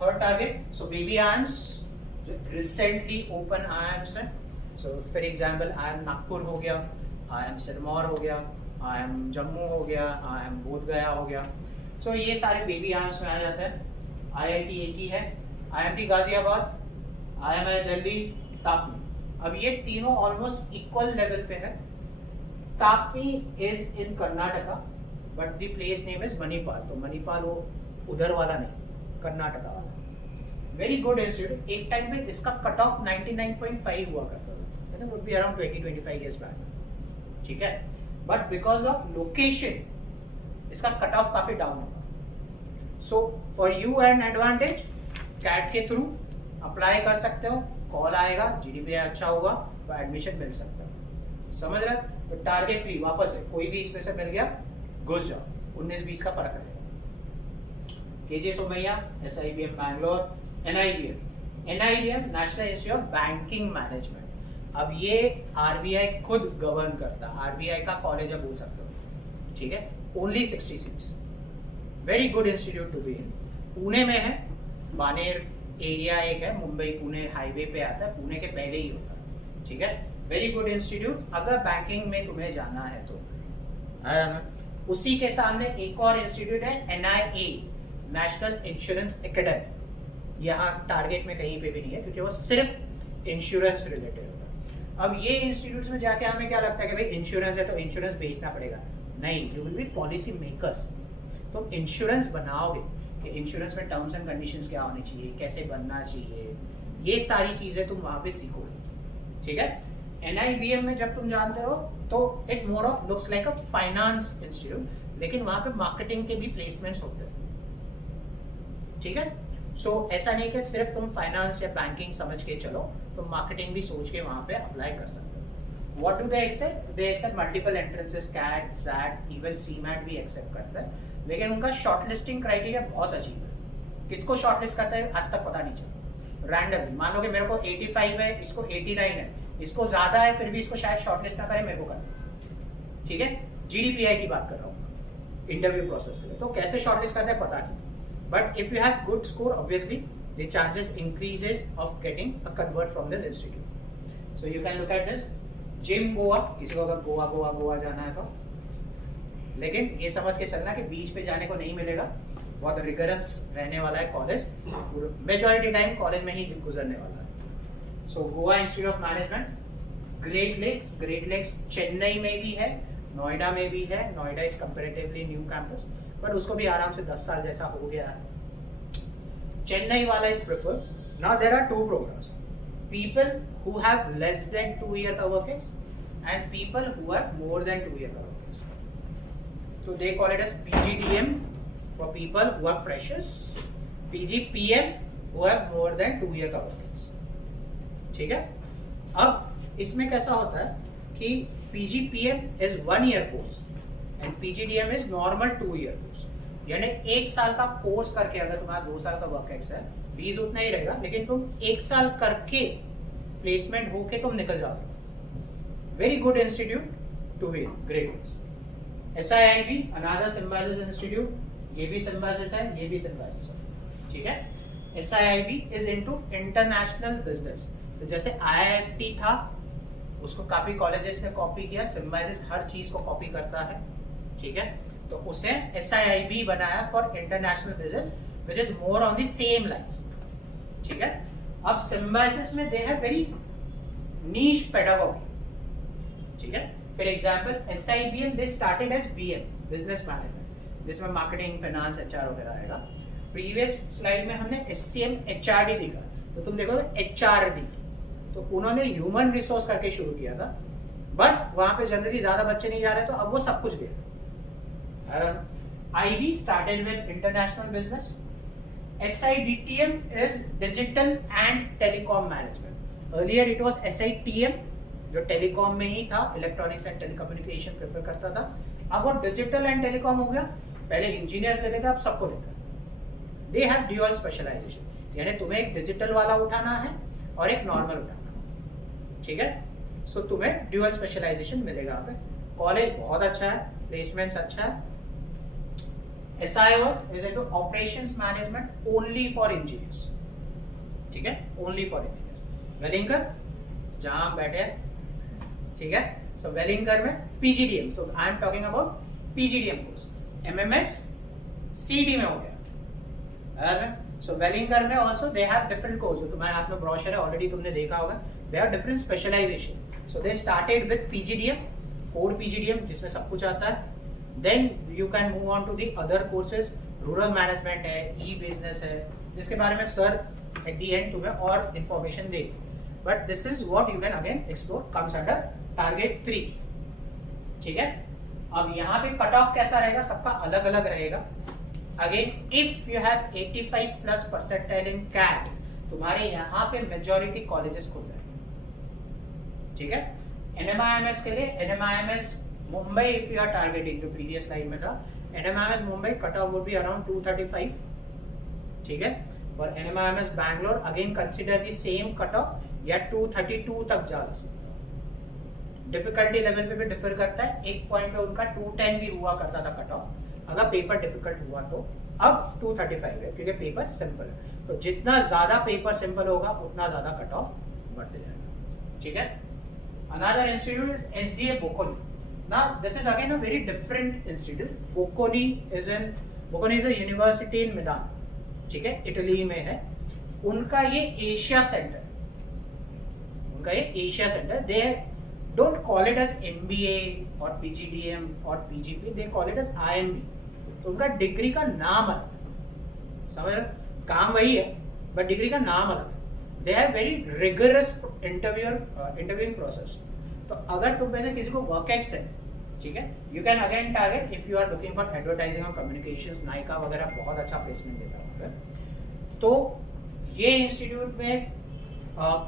Third target, so baby IIMs, जो recently open IIMs हैं. So for example, IIM Nagpur हो गया, IIM सिरमौर हो गया, IIM जम्मू हो गया, IIM बोध गया हो गया. So ये सारे बेबी IIMs में आ जाते हैं. IIT एक ही है, IIMT गाजियाबाद, IIMI दिल्ली, तापी. अब ये तीनों ऑलमोस्ट इक्वल लेवल पे है. TAPMI is in Karnataka but the place name is Manipal. तो मणिपाल वो उधर वाला नहीं, कर्नाटका वाला. Very good institute. एक टाइम पे इसका कट ऑफ 99.5 हुआ करता था, would be around 20-25 years back. ठीक है, बट बिकॉज ऑफ लोकेशन इसका कट ऑफ काफी डाउन होगा. So for you an advantage, CAT के थ्रू अप्लाई कर सकते हो. कॉल आएगा, जीडीपीआई अच्छा होगा तो एडमिशन मिल सकता है. समझ रहे? तो टारगेट 3 वापस है, कोई भी इसमें से मिल गया घुस जाओ. 19-20 का फर्क रहेगा. KJ Somaiya, SIBM Bangalore, NIBM national institute of banking management. अब ये RBI खुद गवर्न करता है, RBI का कॉलेज है बोल सकते हो. ठीक है, only 60 seats. Very good institute to be in. Pune में है, बानेर एरिया एक है, मुंबई पुणे हाईवे पे आता है, पुणे के पहले ही होता है. ठीक है, वेरी गुड इंस्टीट्यूट अगर बैंकिंग में तुम्हें जाना है तो. उसी के सामने एक और इंस्टीट्यूट है NIA, नेशनल इंश्योरेंस एकेडमी. यहाँ टारगेट में कहीं पे भी नहीं है क्योंकि वो सिर्फ इंश्योरेंस रिलेटेड होता है. अब ये इंस्टीट्यूट्स में जाके हमें क्या लगता है कि भाई इंश्योरेंस है तो इंश्योरेंस बेचना पड़ेगा. नहीं, you will be policy makers. तुम इंश्योरेंस बनाओगे कि इंश्योरेंस में टर्म्स एंड कंडीशंस क्या होनी चाहिए, कैसे बनना चाहिए, ये सारी चीजें तुम वहां पे सीखोगे. ठीक है, NIBM में जब तुम जानते हो तो it more of looks like a finance institute, लेकिन वहां पे मार्केटिंग के भी प्लेसमेंट्स होते हैं. ठीक है, सो ऐसा नहीं कि सिर्फ तुम फाइनेंस या बैंकिंग समझ के चलो, तुम मार्केटिंग भी सोच के वहां पे अप्लाई कर सकते हो. What do they accept? They accept multiple entrances, CAT, जैट, इवन सीमैट भी एक्सेप्ट करता है. लेकिन उनका शॉर्टलिस्टिंग क्राइटेरिया बहुत अजीब है. किसको शॉर्टलिस्ट करता है आज तक पता नहीं चला. रैंडमली मान लो कि मेरे को 85 है, इसको 89 है, इसको ज्यादा है, फिर भी इसको शायद शॉर्टलिस्ट ना करे, मेरे को करे. ठीक है, GDPI की बात कर रहा हूँ इंटरव्यू प्रोसेस के लिए. तो कैसे शॉर्टलिस्ट करते हैं पता नहीं. But if you have good score, obviously the chances increases of getting a convert from this institute. So you can look at this. Gym Goa, किसी को अगर गोवा जाना है तो, लेकिन ये समझ के चलना कि बीच पे जाने को नहीं मिलेगा. बहुत रिगरस रहने वाला है कॉलेज, मेजॉरिटी टाइम कॉलेज में ही गुजरने वाला है. So Goa institute of management. Great lakes Chennai में भी है, नोएडा में भी है. Noida is comparatively new campus, but उसको भी आराम से 10 साल जैसा हो गया है. चेन्नई वाला is preferred. Now there are 2 programmes. People who have less than 2 year का work experience and people who have more than 2 year का work experience. So they call it as PGDM for people who are freshers, PGPM who have more than 2 year का work experience. ठीक है, अब इसमें कैसा होता है कि PGPM is 1 year course and PGDM is normal 2 year course. यानी 1 साल का कोर्स करके अगर तुम्हारा 2 साल का वर्क एक्स है, फीस उतना ही रहेगा, लेकिन तुम 1 साल करके प्लेसमेंट होके तुम निकल जाओगे. Very good institute to be great. SIIB, another Symbiosis institute. ये भी सिम्बायोसिस है, ये भी सिम्बायोसिस है. ठीक है, SIIB is into international business. तो जैसे IIFT था, उसको काफी कॉलेजेस ने कॉपी किया. सिम्बायोसिस हर चीज को कॉपी करता है. ठीक है, तो उसे SIIB बनाया for international business, which is more on the same lines. ठीक है, अब सिम्बायोसिस में they have very niche pedagogy. ठीक है, for example SIBM they started as BM, business management, जिसमें मार्केटिंग, फाइनेंस, HR वगैरह आएगा. प्रीवियस स्लाइड में हमने SCM HRD दिखा, तो तुम देखोगे HRD. तो उन्होंने ह्यूमन रिसोर्स करके शुरू किया था, बट वहां पे जनरली ज्यादा बच्चे नहीं जा रहे, तो अब वो सब कुछ दे रहे. IB started with international business. SIDTM is digital and telecom management. Earlier it was SITM जो टेलीकॉम में ही था, इलेक्ट्रॉनिक्स एंड टेलीकम्युनिकेशन प्रेफर करता था. अब वो डिजिटल एंड टेलीकॉम हो गया. पहले इंजीनियर्स लेते थे, अब सबको लेते हैं. दे हैव ड्यूअल स्पेशलाइजेशन, यानी तुम्हें एक डिजिटल वाला उठाना है और एक नॉर्मल उठाना है. ठीक है, सो तुम्हें ड्यूअल स्पेशलाइजेशन मिलेगा. यहाँ पे कॉलेज बहुत अच्छा है, प्लेसमेंट्स अच्छा है. SIO is into operations management only for engineers, ठीक है, only for engineers. वेलिंगर जहां आप बैठे हैं, ठीक है, so वेलिंगर में PGDM, so I am talking about PGDM course. MMS CD में हो गया, so वेलिंगर में also they have different course. जो तुम्हारे हाथ में ब्रोशर है ऑलरेडी तुमने देखा होगा, they have different specialization. So they started with PGDM, core PGDM जिसमें सब कुछ आता है. Then you can move on to the other courses. Rural management है, ई बिजनेस है, जिसके बारे में सर एट दी एंड तुम्हें और इंफॉर्मेशन देंगे. But this is what you can again explore, comes under target 3. ठीक है. अब यहाँ पे कट ऑफ कैसा रहेगा, सबका अलग अलग रहेगा. Again if you have 85 plus percentile in CAT, तुम्हारे यहाँ पे मेजॉरिटी कॉलेजेस खुल रहे हैं. ठीक है. NMIMS के लिए NMIMS Mumbai, if you are targeting, जो प्रीवियस लाइन में था, NMIMS Mumbai cut off would be around 235. ठीक है. और NMIMS Bangalore again consider the same cut off, या 232 तक जा सकते. डिफिकल्टी लेवल पे भी डिफर करता है. एक पॉइंट पे उनका 210 भी हुआ करता था कट ऑफ, अगर पेपर डिफिकल्ट हुआ तो. अब 235 है क्योंकि पेपर सिंपल है. तो जितना ज्यादा पेपर सिंपल होगा उतना ज्यादा कट ऑफ बढ़ते जाएगा. ठीक है. Another institute is SDA Bocconi. Now this is again a very different institute. Bocconi is a university in Milan. ठीक है, इटली में है. उनका ये Asia centre, they don't call it as MBA और PGDM और PGP, they call it as IMB. तो उनका डिग्री का नाम अलग है, समझ रहे, काम वही है बट डिग्री का नाम अलग है. दे have very rigorous interviewing process. तो अगर तुम में से किसी को वर्क एक्स है, ठीक है, you can again target if you are looking for advertising और कम्युनिकेशंस. नायका वगैरह बहुत अच्छा प्लेसमेंट देता है. तो ये इंस्टीट्यूट में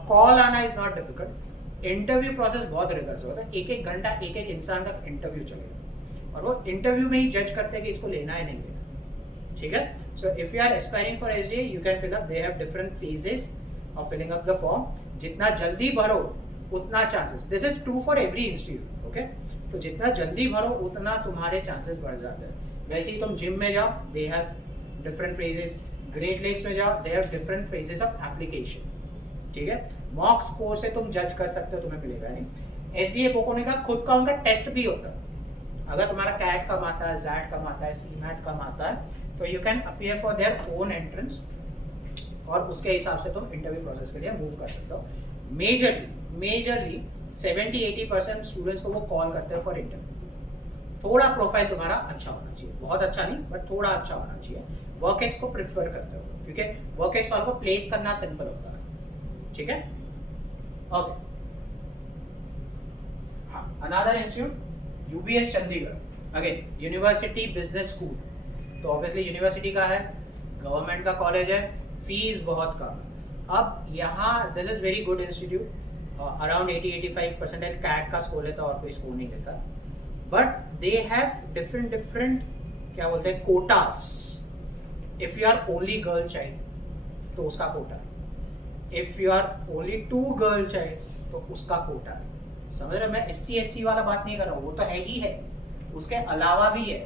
कॉल आना is not difficult. Interview process बहुत रिगरस होता है. एक घंटा एक इंसान का इंटरव्यू चलेगा और वो इंटरव्यू में ही जज करते हैं कि इसको लेना है नहीं लेना. ठीक है. So if you are aspiring for SDA, you can fill up. They have different phases of filling up the form. जितना जल्दी भरो उतना chances. This is true for every institute. Okay. तो जितना जल्दी भरो उतना तुम्हारे चांसेस बढ़ जाते हैं. वैसे ही तुम जिम में जाओ, they have different phases. Great Lakes में जाओ, they have different phases of application. ठीक है. मॉक स्कोर से तुम जज कर सकते हो, तुम्हें मिलेगा नहीं. SDA बोकोनी का खुद का उनका टेस्ट भी होता है. अगर तुम्हारा कैट कम आता है, जैट कम आता है, CMAT कम आता है, तो you can appear for their own entrance और उसके हिसाब से तुम इंटरव्यू प्रोसेस के लिए मूव कर सकते हो. मेजरली 70-80% स्टूडेंट्स को वो कॉल करते हैं फॉर इंटरव्यू. थोड़ा प्रोफाइल तुम्हारा अच्छा होना चाहिए, बहुत अच्छा नहीं बट थोड़ा अच्छा होना चाहिए. वर्कएक्स को प्रेफर करते हो क्योंकि वर्कएक्स वालों को प्लेस करना सिंपल होता है. ठीक है. ओके. हाँ, another institute UBS Chandigarh, again university business school. तो ऑब्वियसली यूनिवर्सिटी का है, गवर्नमेंट का कॉलेज है, फीस बहुत कम. अब यहाँ this is very good institute. Around 80-85% CAT का स्कोर लेता और कोई स्कोर नहीं लेता. बट दे हैव डिफरेंट क्या बोलते हैं, quotas. If you are only girl child तो उसका कोटा है. If you are only 2 girl child तो उसका कोटा है. समझ रहे. मैं SC/ST वाला बात नहीं कर रहा हूँ, वो तो है ही है, उसके अलावा भी है.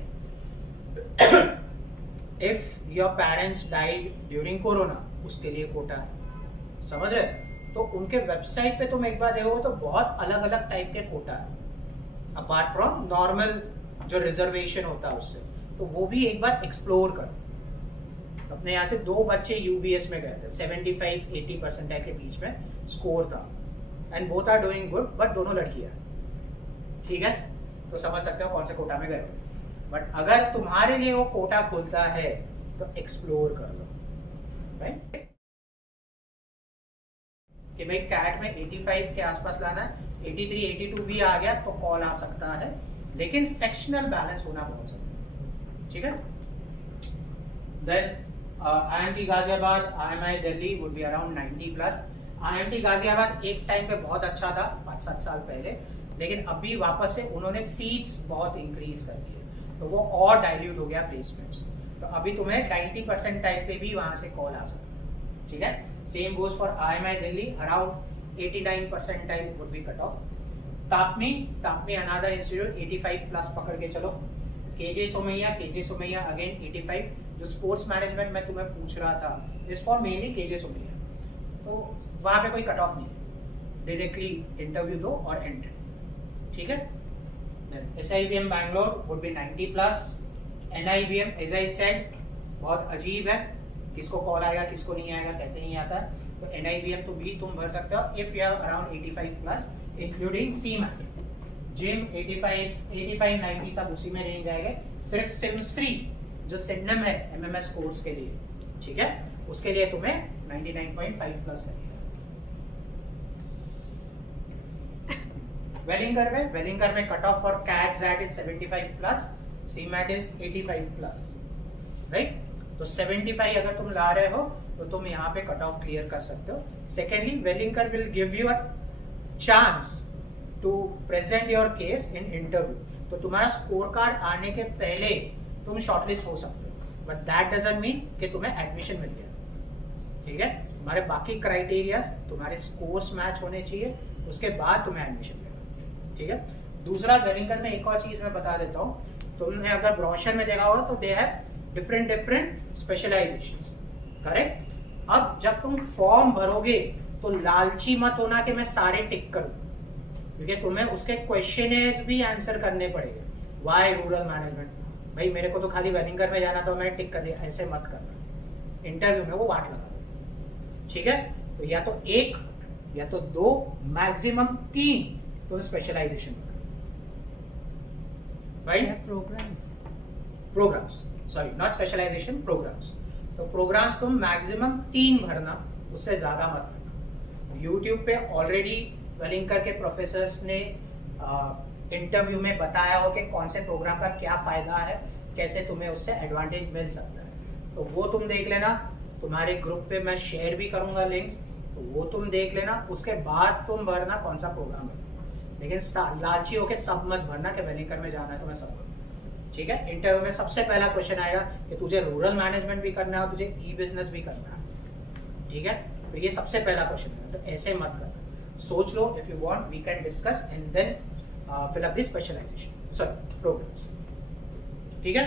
If your parents died during corona, उसके लिए कोटा है. समझ रहे. तो उनके वेबसाइट पे तुम एक बार देखोगे तो बहुत अलग अलग टाइप के कोटा है, अपार्ट फ्रॉम नॉर्मल जो रिजर्वेशन होता है उससे. तो वो भी एक बार एक्सप्लोर कर. अपने यहाँ से 2 बच्चे UBS में गए थे, 75-80% के बीच में स्कोर था, and both are doing good, but दोनों लड़कियां. ठीक है. तो समझ सकते हो कौन से कोटा में गए. बट अगर तुम्हारे लिए वो कोटा खुलता है तो एक्सप्लोर कर लो. राइट. कि भाई कैट में 85 के आसपास लाना है, 83-82 भी आ गया तो कॉल आ सकता है, लेकिन सेक्शनल बैलेंस होना बहुत जरूरी है. ठीक है. Then IIT Ghaziabad, IMI Delhi would be around 90+. IIT Ghaziabad एक टाइम पे बहुत अच्छा था 5-7 साल पहले, लेकिन अभी वापस से उन्होंने सीट्स बहुत इंक्रीज कर दी है, तो वो और डाइल्यूट हो गया प्लेसमेंट्स. तो अभी तुम्हें 90% टाइप पे भी वहां से कॉल आ सकता है. ठीक है. Same goes for IMI Delhi, around 89% type would be cut off. TAPMI another institute 85+ पकड़ के चलो. KJ Somaiya again 85। जो स्पोर्ट्स मैनेजमेंट में तुम्हें पूछ रहा था is for mainly KJ Somaiya, तो वहां पे कोई कट ऑफ नहीं है, डायरेक्टली इंटरव्यू दो और एंट्री, ठीक है। SIBM Bangalore would be 90+। NIBM as I said बहुत अजीब है, किसको कॉल आएगा किसको नहीं आएगा कहते नहीं आता, तो NIBM तो भी तुम भर सकते हो if you have around 85+, including CMAT, gym 85-90 सब उसी में रेंज आएगा। सिर्फ सिम्स3 जो सिडनम है MMS कोर्स के लिए, ठीक है, उसके लिए तुम्हें 99.5+ लगेगा। वेलिंगर में cut off for CAT is 75+, CMAT is 85+, right. तो 75 अगर तुम ला रहे हो तो तुम यहाँ पे कट ऑफ क्लियर कर सकते हो। Secondly, Welingkar will give you a chance to present your case in interview, तो तुम्हारा स्कोर कार्ड आने के पहले तुम शॉर्टलिस्ट हो सकते हो, बट दैट डजंट मीन कि तुम्हें एडमिशन मिल गया, ठीक है। तुम्हारे बाकी क्राइटेरियाज, तुम्हारे स्कोर्स मैच होने चाहिए, उसके बाद तुम्हें एडमिशन मिलेगा, ठीक है। दूसरा, वेलिंगर में एक और चीज मैं बता देता हूँ, तुमने अगर ब्रोशर में देखा होगा तो दे हैव डिफरेंट स्पेशलाइजेशंस, करेक्ट। अब जब तुम फॉर्म भरोगे तो लालची मत होना कि मैं सारे टिक करूं, क्योंकि तुम्हें उसके क्वेश्चन भी आंसर करने पड़ेंगे। वाई रूरल मैनेजमेंट, भाई मेरे को तो खाली वेलिंगर में जाना तो मैं टिक कर दिया, ऐसे मत करना, इंटरव्यू में वो वाट लगा दो, ठीक है। तो या तो 1 या तो 2 मैक्सिमम 3 तुम स्पेशलाइजेशन करो, right. Programs sorry not specialisation, programs. तो प्रोग्राम्स तुम मैक्सिमम 3 भरना, उससे ज्यादा मत भरना। यूट्यूब पे ऑलरेडी वेलिंगर के प्रोफेसर्स ने इंटरव्यू में बताया हो कि कौन से प्रोग्राम का क्या फायदा है, कैसे तुम्हें उससे एडवांटेज मिल सकता है, तो वो तुम देख लेना। तुम्हारे ग्रुप पे मैं शेयर भी करूंगा लिंक्स, तो वो तुम देख लेना, उसके बाद तुम भरना कौन सा प्रोग्राम है। लेकिन लालची होके सब मत भरना कि वेलिंगर में जाना है तो मैं सब भरूं, ठीक है। इंटरव्यू में सबसे पहला क्वेश्चन आएगा कि तुझे रूरल मैनेजमेंट भी करना है और तुझे ई-बिजनेस भी करना है, ठीक है। तो ये सबसे पहला क्वेश्चन है, तो ऐसे मत करना, सोच लो। If you want we can discuss and then fill up the specialisation, sorry programmes, ठीक है।